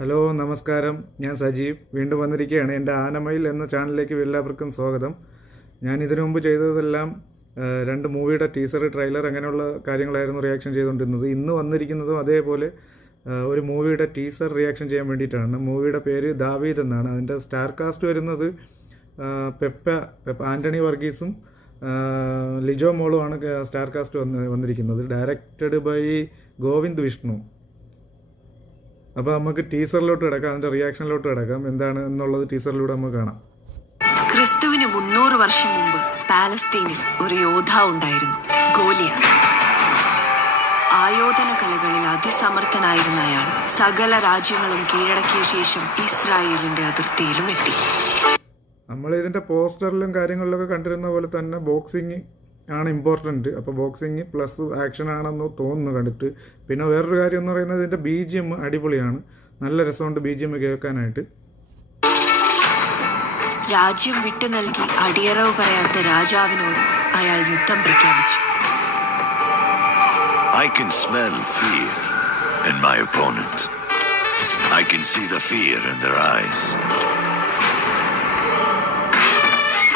Hello നമസ്കാരം, ഞാൻ സജീവ് വീണ്ടും വന്നിരിക്കുകയാണ്. എൻ്റെ ആനമയിൽ എന്ന ചാനലിലേക്ക് എല്ലാവർക്കും സ്വാഗതം. ഞാൻ ഇതിനു മുമ്പ് ചെയ്തതെല്ലാം രണ്ട് മൂവിയുടെ ടീസർ, ട്രെയിലർ അങ്ങനെയുള്ള കാര്യങ്ങളായിരുന്നു റിയാക്ഷൻ ചെയ്തുകൊണ്ടിരുന്നത്. ഇന്ന് വന്നിരിക്കുന്നതും അതേപോലെ ഒരു മൂവിയുടെ ടീസർ റിയാക്ഷൻ ചെയ്യാൻ വേണ്ടിയിട്ടാണ്. മൂവിയുടെ പേര് ദാവീദ് എന്നാണ്. അതിൻ്റെ സ്റ്റാർ കാസ്റ്റ് വരുന്നത് പെപ്പ ആൻ്റണി വർഗീസും ലിജോ മോളുമാണ് സ്റ്റാർ കാസ്റ്റ് വന്നിരിക്കുന്നത്. Directed by Govind Vishnu. അപ്പോൾ നമുക്ക് ടീസറിലോട്ട് കിടക്കാം, അതിൻ്റെ റിയാക്ഷനിലോട്ട് കിടക്കാം. എന്താണ് എന്നുള്ളത് ടീസറിലൂടെ നമുക്ക് കാണാം. ക്രിസ്തുവിന് 300 വർഷം മുമ്പ് പാലസ്തീനിൽ ഒരു യോദ്ധാവ് ഉണ്ടായിരുന്നു, ഗോലിയാത്ത്. ആയോധന കലകളിൽ അതിസമർത്ഥനായിരുന്ന അയാൾ സകല രാജ്യങ്ങളും കീഴടക്കിയ ശേഷം ഇസ്രായേലിന്റെ അതിർത്തിയിലും എത്തി. നമ്മൾ ഇതിൻ്റെ പോസ്റ്ററിലും കാര്യങ്ങളിലൊക്കെ കണ്ടിരുന്ന പോലെ തന്നെ ബോക്സിങ് ആണ് ഇമ്പോർട്ടൻറ്റ്. അപ്പോൾ ബോക്സിങ് പ്ലസ് ആക്ഷൻ ആണെന്ന് തോന്നുന്നു കണ്ടിട്ട്. പിന്നെ വേറൊരു കാര്യം എന്ന് പറയുന്നത് ഇതിൻ്റെ BGM അടിപൊളിയാണ്, നല്ല രസമുണ്ട് BGM കേൾക്കാനായിട്ട്. രാജ്യം വിട്ടു നൽകി അടിയറവ് പറയാത്ത രാജാവിനോട് അയാൾ യുദ്ധം പ്രഖ്യാപിച്ചു. I can smell fear in my opponent. I can see the fear in their eyes.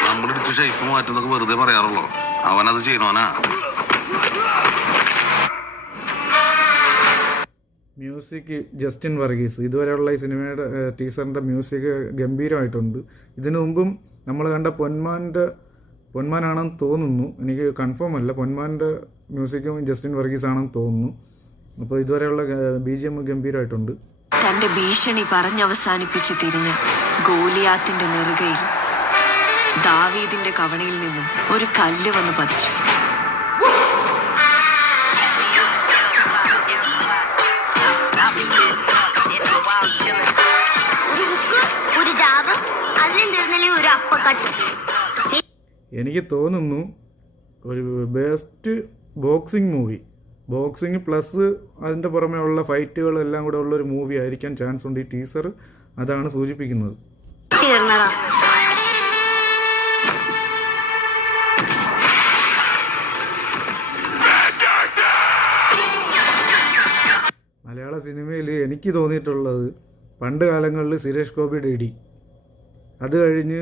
നമ്മളെടുത്ത് ഷേപ്പ് മാറ്റുന്നൊക്കെ വെറുതെ പറയാറുള്ളൂ, അവനത് ചെയ്യണോനാ. Music Justin Varghese. ഇതുവരെയുള്ള ഈ സിനിമയുടെ ടീസറിൻ്റെ മ്യൂസിക് ഗംഭീരമായിട്ടുണ്ട്. ഇതിനു മുമ്പും നമ്മൾ കണ്ട പൊന്മാനാണെന്ന് തോന്നുന്നു, എനിക്ക് കൺഫേം അല്ല. പൊന്മാൻ്റെ മ്യൂസിക്കും ജസ്റ്റിൻ വർഗീസ് ആണെന്ന് തോന്നുന്നു. അപ്പോൾ ഇതുവരെയുള്ള BGM ഗംഭീരമായിട്ടുണ്ട്. തന്റെ ഭീഷണി പറഞ്ഞവസാനിപ്പിച്ച് തിരിഞ്ഞ ഗോലിയാത്തിന്റെ നെറുകയിൽ ദാവീദിന്റെ കവണയിൽ നിന്നും ഒരു കല്ല് വന്ന് പതിച്ചു. എനിക്ക് തോന്നുന്നു ഒരു best boxing movie, boxing plus അതിൻ്റെ പുറമെ ഉള്ള ഫൈറ്റുകളെല്ലാം കൂടെ ഉള്ളൊരു മൂവി ആയിരിക്കാൻ ചാൻസ് ഉണ്ട്. ഈ ടീസർ അതാണ് സൂചിപ്പിക്കുന്നത്. മലയാള സിനിമയിൽ എനിക്ക് തോന്നിയിട്ടുള്ളത് പണ്ട് കാലങ്ങളിൽ സുരേഷ് ഗോപിയുടെ ഇടി, അത് കഴിഞ്ഞ്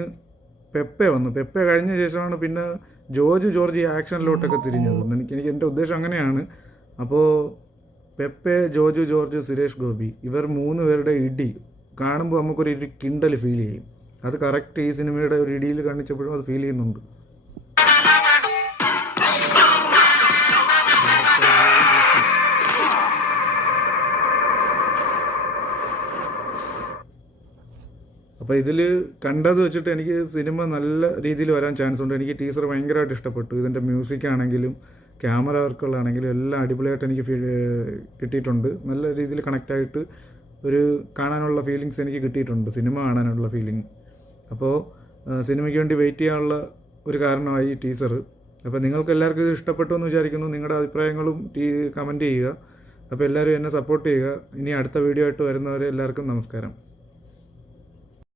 പെപ്പ വന്നു. പെപ്പ കഴിഞ്ഞ ശേഷമാണ് പിന്നെ ജോർജ് ഈ ആക്ഷനിലോട്ടൊക്കെ തിരിഞ്ഞത്. എനിക്ക് എൻ്റെ ഉദ്ദേശം അങ്ങനെയാണ്. അപ്പോൾ പെപ്പ, ജോർജ്, സുരേഷ് ഗോപി, ഇവർ 3 പേരുടെ ഇടി കാണുമ്പോൾ നമുക്കൊരു കിണ്ടൽ ഫീൽ ചെയ്യും. അത് കറക്റ്റ് ഈ സിനിമയുടെ ഒരു ഇടിയിൽ കാണിച്ചപ്പോഴും അത് ഫീൽ ചെയ്യുന്നുണ്ട്. അപ്പോൾ ഇതിൽ കണ്ടത് വെച്ചിട്ട് എനിക്ക് സിനിമ നല്ല രീതിയിൽ വരാൻ ചാൻസ് ഉണ്ട്. എനിക്ക് ടീസർ ഭയങ്കരമായിട്ട് ഇഷ്ടപ്പെട്ടു. ഇതിൻ്റെ മ്യൂസിക് ആണെങ്കിലും ക്യാമറ വർക്കുകളാണെങ്കിലും എല്ലാം അടിപൊളിയായിട്ട് എനിക്ക് കിട്ടിയിട്ടുണ്ട്. നല്ല രീതിയിൽ കണക്റ്റായിട്ട് ഒരു കാണാനുള്ള ഫീലിങ്സ് എനിക്ക് കിട്ടിയിട്ടുണ്ട്, സിനിമ കാണാനുള്ള ഫീലിംഗ്. അപ്പോൾ സിനിമയ്ക്ക് വേണ്ടി വെയിറ്റ് ചെയ്യാനുള്ള ഒരു കാരണമായി ഈ ടീസർ. അപ്പോൾ നിങ്ങൾക്ക് എല്ലാവർക്കും ഇത് ഇഷ്ടപ്പെട്ടു എന്ന് വിചാരിക്കുന്നു. നിങ്ങളുടെ അഭിപ്രായങ്ങളും കമൻറ്റ് ചെയ്യുക. അപ്പോൾ എല്ലാവരും എന്നെ സപ്പോർട്ട് ചെയ്യുക. ഇനി അടുത്ത വീഡിയോ ആയിട്ട് വരുന്നവരെ എല്ലാവർക്കും നമസ്കാരം.